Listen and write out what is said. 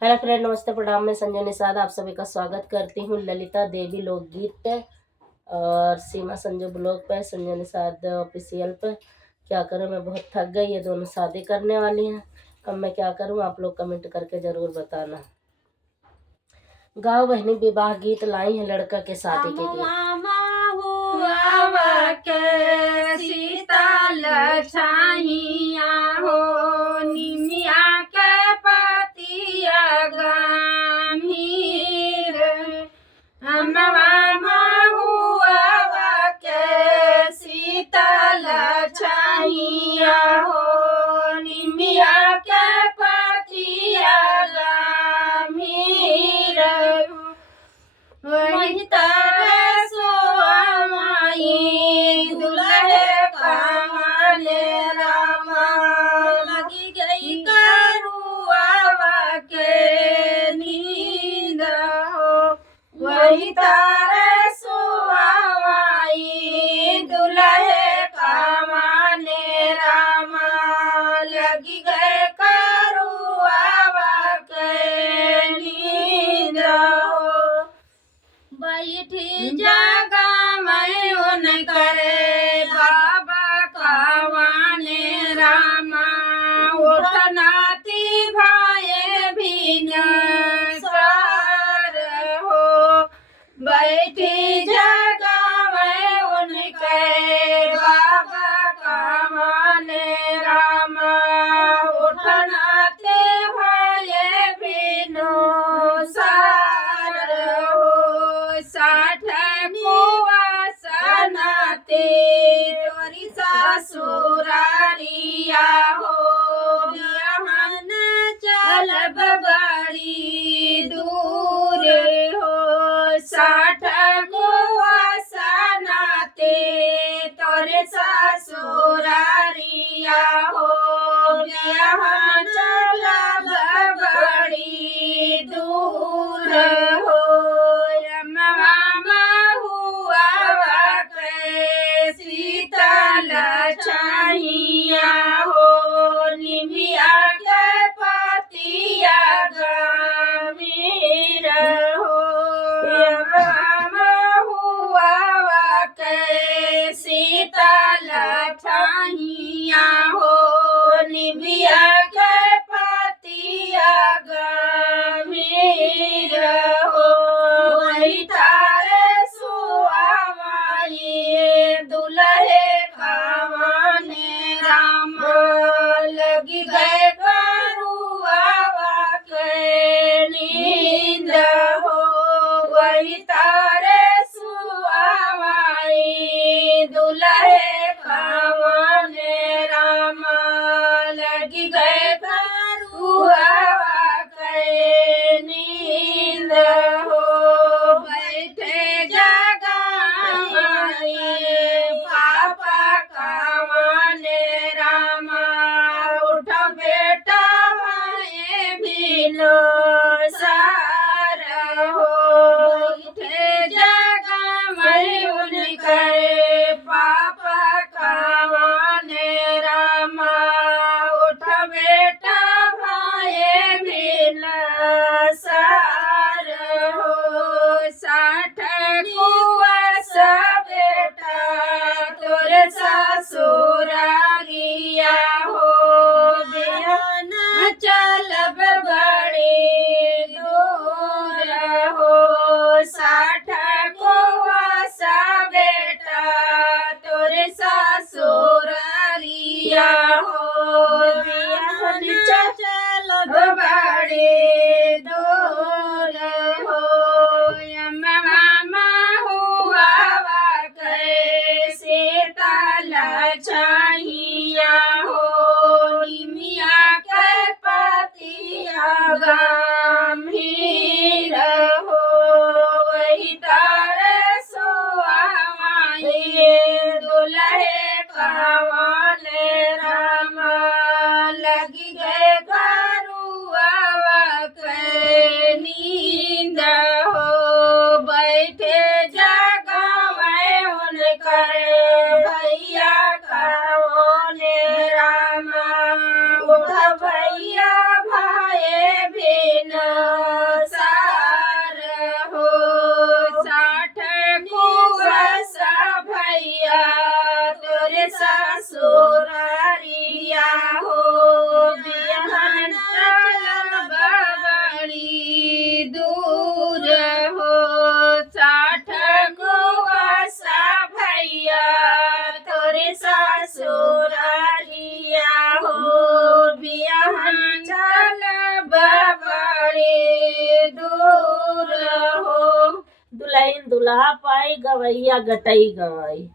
Hello friend, नमस्ते, प्रणाम। मैं संजय निषाद आप सभी का स्वागत करती हूँ ललिता देवी लोकगीत और सीमा संजय ब्लॉग पे, संजय निषाद ऑफिशियल पे। क्या करूँ, मैं बहुत थक गई। ये दोनों शादी करने वाली हैं। अब मैं क्या करूँ, आप लोग कमेंट करके ज़रूर बताना। गाँव बहनी विवाह गीत लाई है लड़का के शादी के गीत। शीतल छाहिया हो निमिया के पतिया गंभीर अम्मा हुआ के शीतल छाहिया हो निमिया के पतिया गंभीर वही तरह सोमाई दुल्हे कमाले रामा लगी गई करुआ के नींद हो वही तरह सोमाई दुल्हे कमाले रामा लगी गए करुआ के नींद हो बैठी जगा मैं उन करे बाबा कावाने रामा उठनाती भाई भी सार हो बैठी जगा मैं उन करे बाबा कावाने रामा दुल्हा पाई गवैया गटई गवाई।